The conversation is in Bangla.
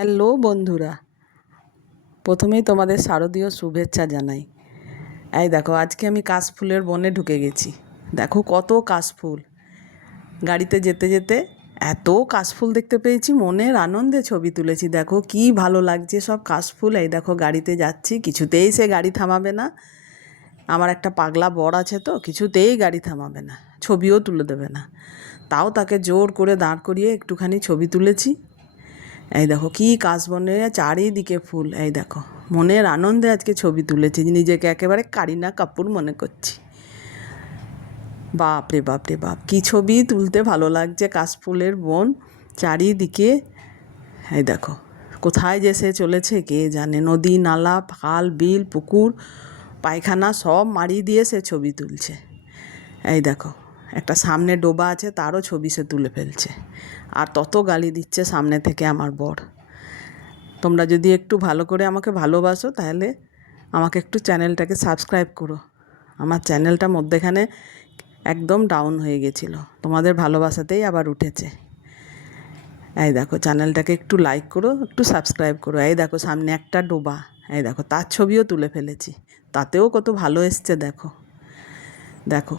হ্যালো বন্ধুরা, প্রথমেই তোমাদের শারদীয় শুভেচ্ছা জানাই। এই দেখো, আজকে আমি কাশফুলের বনে ঢুকে গেছি। দেখো কত কাশফুল। গাড়িতে যেতে যেতে এত কাশফুল দেখতে পেয়েছি, মনের আনন্দে ছবি তুলেছি। দেখো কি ভালো লাগছে সব কাশফুল। এই দেখো গাড়িতে যাচ্ছি, কিছুতেই সে গাড়ি থামাবে না। আমার একটা পাগলা বর আছে তো, কিছুতেই গাড়ি থামাবে না, ছবিও তুলে দেবে না। তাও তাকে জোর করে দাঁড় করিয়ে একটুখানি ছবি তুলেছি। এই দেখো কি কাশবনে চারিদিকে ফুল। এই দেখো মনের আনন্দে আজকে ছবি তুলেছি, নিজেকে একেবারে কারিনা কাপুর মনে করছি। বাপ রে বাপ রে বাপ, কী ছবি তুলতে ভালো লাগছে। কাশফুলের বন চারিদিকে। এই দেখো কোথায় যে সে চলেছে কে জানে। নদী নালা খাল বিল পুকুর পায়খানা সব মাড়িয়ে দিয়ে সে ছবি তুলছে। এই দেখো একটা সামনে ডোবা আছে, তারও ছবি সে তুলে ফেলছে। আর তত গালি দিচ্ছে সামনে থেকে আমার বর। তোমরা যদি একটু ভালো করে আমাকে ভালোবাসো, তাহলে আমাকে একটু চ্যানেলটাকে সাবস্ক্রাইব করো। আমার চ্যানেলটা মধ্যেখানে একদম ডাউন হয়ে গেছিলো, তোমাদের ভালোবাসাতেই আবার উঠেছে। এই দেখো চ্যানেলটাকে একটু লাইক করো, একটু সাবস্ক্রাইব করো। এই দেখো সামনে একটা ডোবা, এই দেখো তার ছবিও তুলে ফেলেছি, তাতেও কত ভালো এসছে। দেখো দেখো